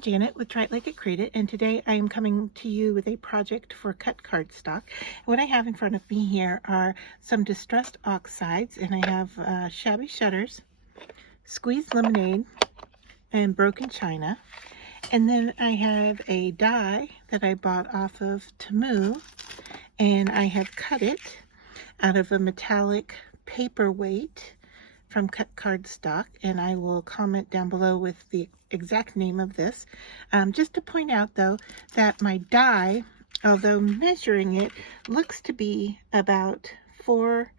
I'm Janet with Try It Like It, Create It, and today I am coming to you with a project for CutCardStock. What I have in front of me here are some distressed oxides, and I have shabby shutters, squeezed lemonade, and broken china. And then I have a die that I bought off of Temu, and I have cut it out of a metallic paperweight from CutCardStock, and I will comment down below with the exact name of this. Just to point out though that my die, although measuring it, looks to be about 4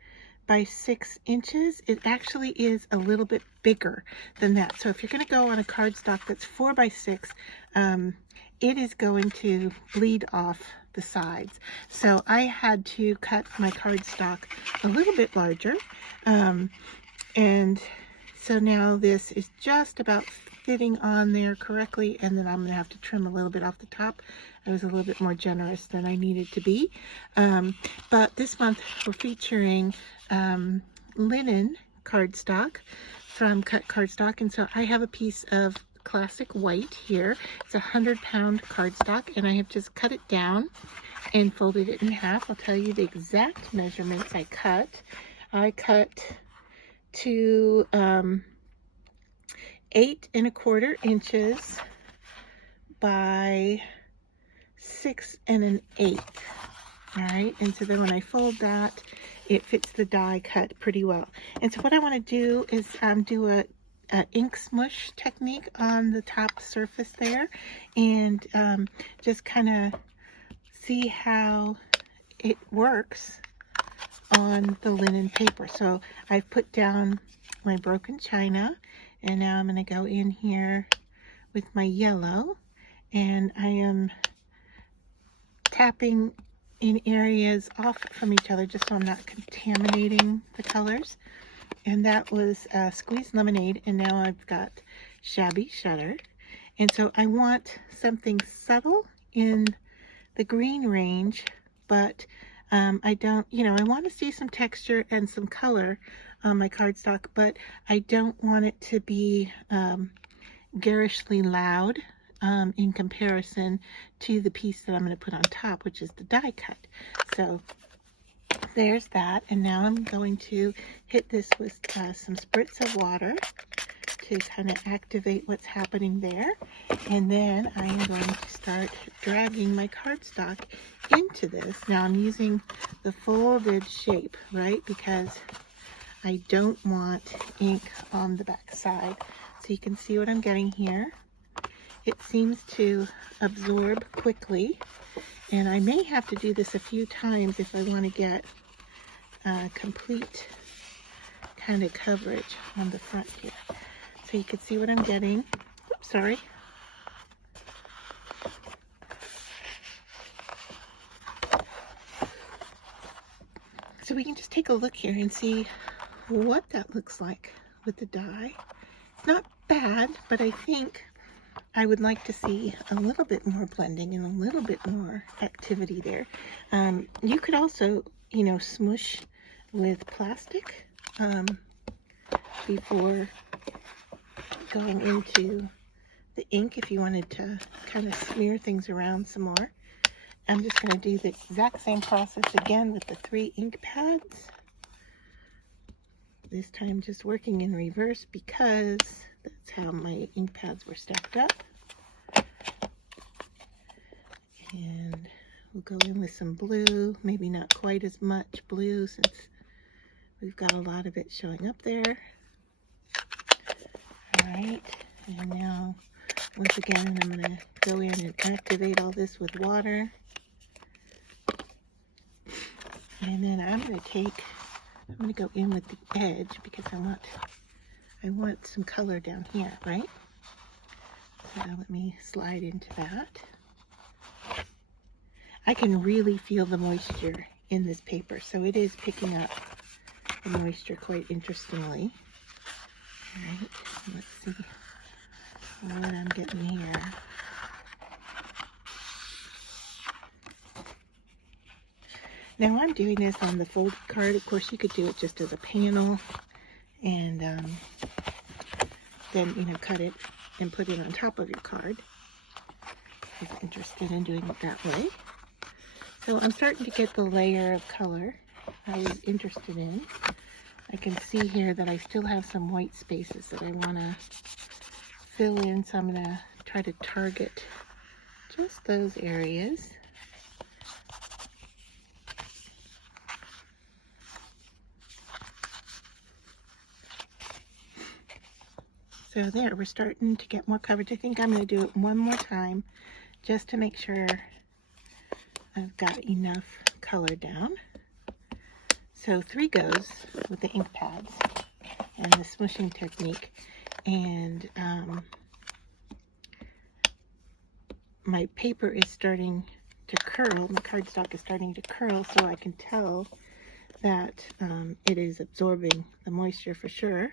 by 6 inches, it actually is a little bit bigger than that. So if you're going to go on a cardstock that's 4 by 6, it is going to bleed off the sides. So I had to cut my cardstock a little bit larger. And so now this is just about fitting on there correctly, and then I'm going to have to trim a little bit off the top. I was a little bit more generous than I needed to be. But this month we're featuring linen cardstock from CutCardStock, and so I have a piece of classic white here. It's 100-pound cardstock, and I have just cut it down and folded it in half. I'll tell you the exact measurements I cut. I cut to 8 1/4 inches by 6 1/8. All right, and so then when I fold that, it fits the die cut pretty well. And so what I want to do is do a ink smush technique on the top surface there, and just kind of see how it works on the linen paper. So I've put down my broken china, and now I'm going to go in here with my yellow, and I am tapping in areas off from each other just so I'm not contaminating the colors. And that was squeezed lemonade, and now I've got shabby shutter. And so I want something subtle in the green range, but I don't, I want to see some texture and some color on my cardstock, but I don't want it to be garishly loud in comparison to the piece that I'm going to put on top, which is the die cut. So there's that, and now I'm going to hit this with some spritz of water to kind of activate what's happening there, and then I am going to start dragging my cardstock into this. Now I'm using the folded shape, right, because I don't want ink on the back side. So you can see what I'm getting here. It seems to absorb quickly, and I may have to do this a few times if I want to get complete kind of coverage on the front here. So you can see what I'm getting. Oops, sorry. So we can just take a look here and see what that looks like with the die. It's not bad, but I think I would like to see a little bit more blending and a little bit more activity there. You could also, smoosh with plastic before going into the ink if you wanted to kind of smear things around some more. I'm just going to do the exact same process again with the 3 ink pads. This time just working in reverse because that's how my ink pads were stacked up. And we'll go in with some blue, maybe not quite as much blue since we've got a lot of it showing up there. All right, and now once again I'm going to go in and activate all this with water. And then I'm going to go in with the edge because I want some color down here, right? So let me slide into that. I can really feel the moisture in this paper, so it is picking up the moisture quite interestingly. All right, let's see what I'm getting here. Now I'm doing this on the folded card. Of course, you could do it just as a panel, and then cut it and put it on top of your card. was interested in doing it that way. So I'm starting to get the layer of color I was interested in. I can see here that I still have some white spaces that I want to fill in, so I'm going to try to target just those areas. So there, we're starting to get more coverage. I think I'm going to do it one more time just to make sure I've got enough color down. So 3 goes with the ink pads and the smooshing technique. And my paper is starting to curl. My cardstock is starting to curl, so I can tell that it is absorbing the moisture for sure.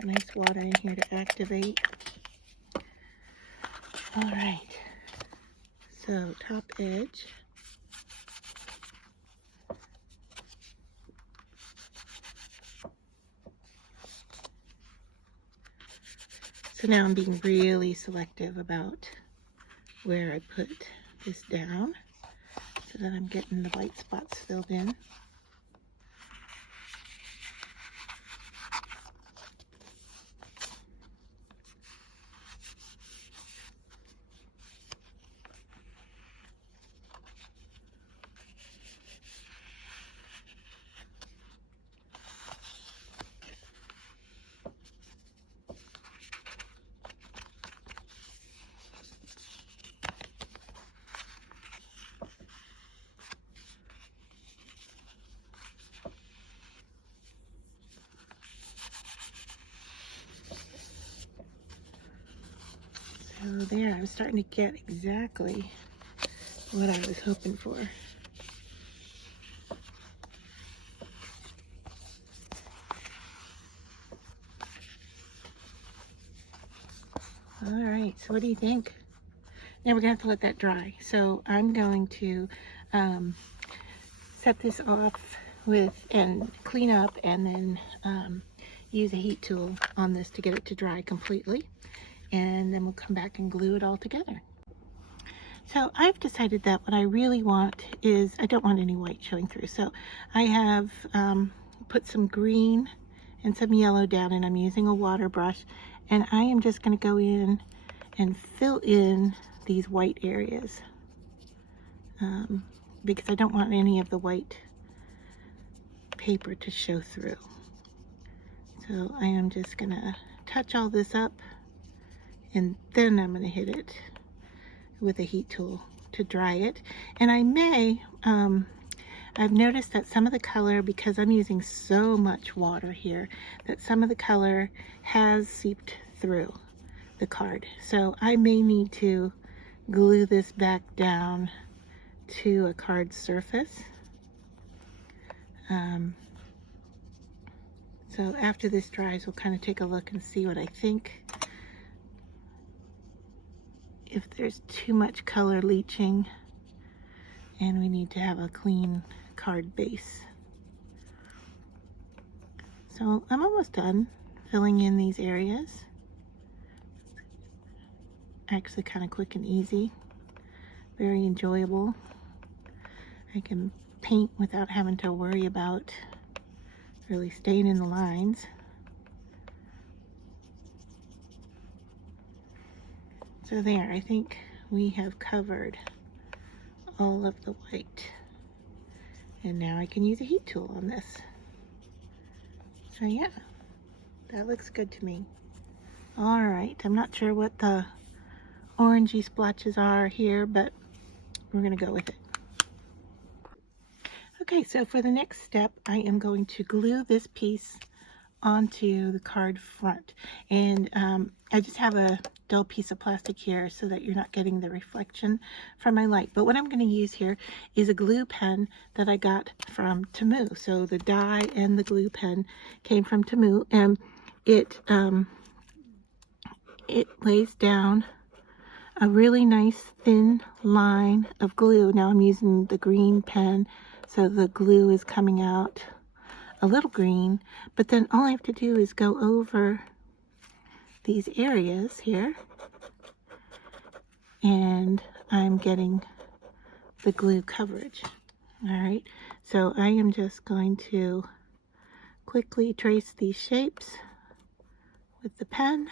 Some nice water in here to activate. All right, so top edge. So now I'm being really selective about where I put this down so that I'm getting the white spots filled in. So there, I'm starting to get exactly what I was hoping for. All right, so what do you think? Now we're going to have to let that dry. So I'm going to set this off and clean up, and then use a heat tool on this to get it to dry completely. And then we'll come back and glue it all together. So I've decided that what I really want is, I don't want any white showing through. So I have put some green and some yellow down, and I'm using a water brush. And I am just going to go in and fill in these white areas because I don't want any of the white paper to show through. So I am just going to touch all this up, and then I'm going to hit it with a heat tool to dry it. And I may, I've noticed that some of the color, because I'm using so much water here, that some of the color has seeped through the card. So I may need to glue this back down to a card surface. So after this dries, we'll kind of take a look and see what I think. If there's too much color leaching, and we need to have a clean card base. So I'm almost done filling in these areas. Actually kind of quick and easy, very enjoyable. I can paint without having to worry about really staying in the lines. So there, I think we have covered all of the white. And now I can use a heat tool on this. So yeah, that looks good to me. All right, I'm not sure what the orangey splotches are here, but we're gonna go with it. Okay, so for the next step, I am going to glue this piece onto the card front. And I just have a dull piece of plastic here so that you're not getting the reflection from my light. But what I'm going to use here is a glue pen that I got from Temu. So the die and the glue pen came from Temu, and it lays down a really nice thin line of glue. Now I'm using the green pen, so the glue is coming out a little green, but then all I have to do is go over these areas here, and I'm getting the glue coverage. All right, so I am just going to quickly trace these shapes with the pen.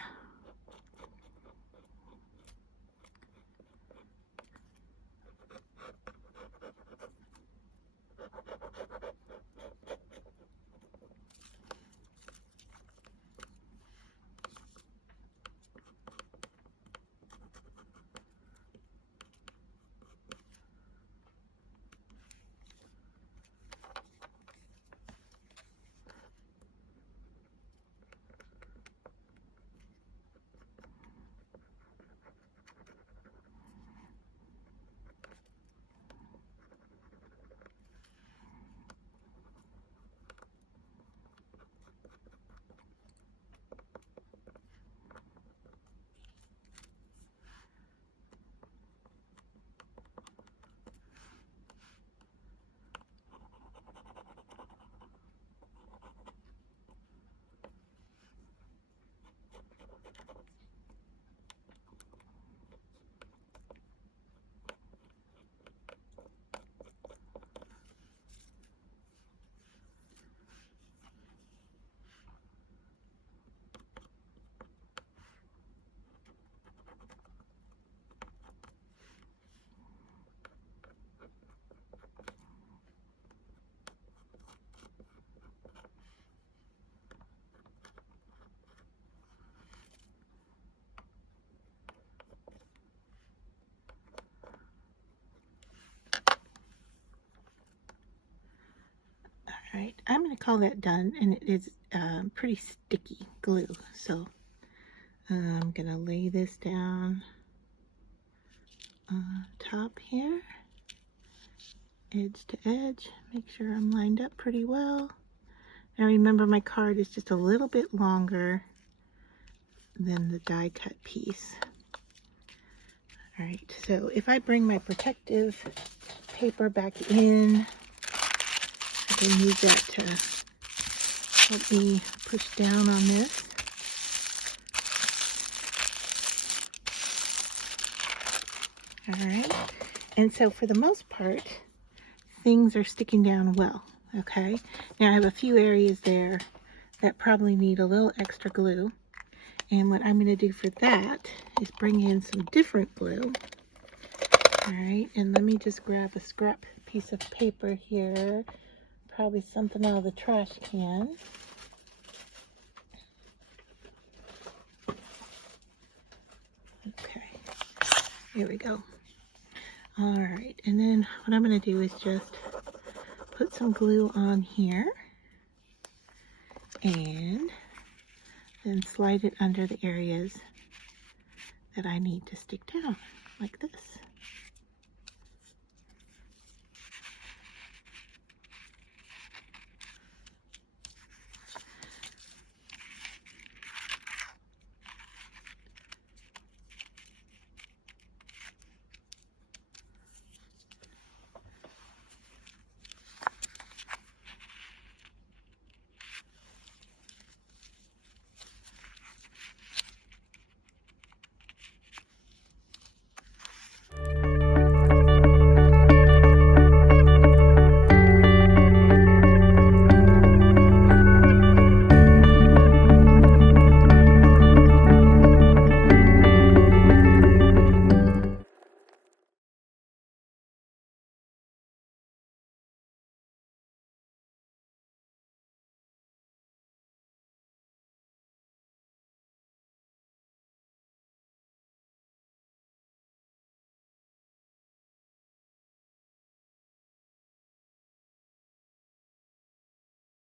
All right, I'm going to call that done, and it is pretty sticky glue. So I'm going to lay this down on top here, edge to edge, make sure I'm lined up pretty well. Now remember, my card is just a little bit longer than the die cut piece. All right, so if I bring my protective paper back in, I can use that to help me push down on this. All right, and so for the most part, things are sticking down well, okay? Now I have a few areas there that probably need a little extra glue, and what I'm going to do for that is bring in some different glue. All right, and let me just grab a scrap piece of paper here, probably something out of the trash can. Okay, here we go. All right, and then what I'm going to do is just put some glue on here and then slide it under the areas that I need to stick down, like this.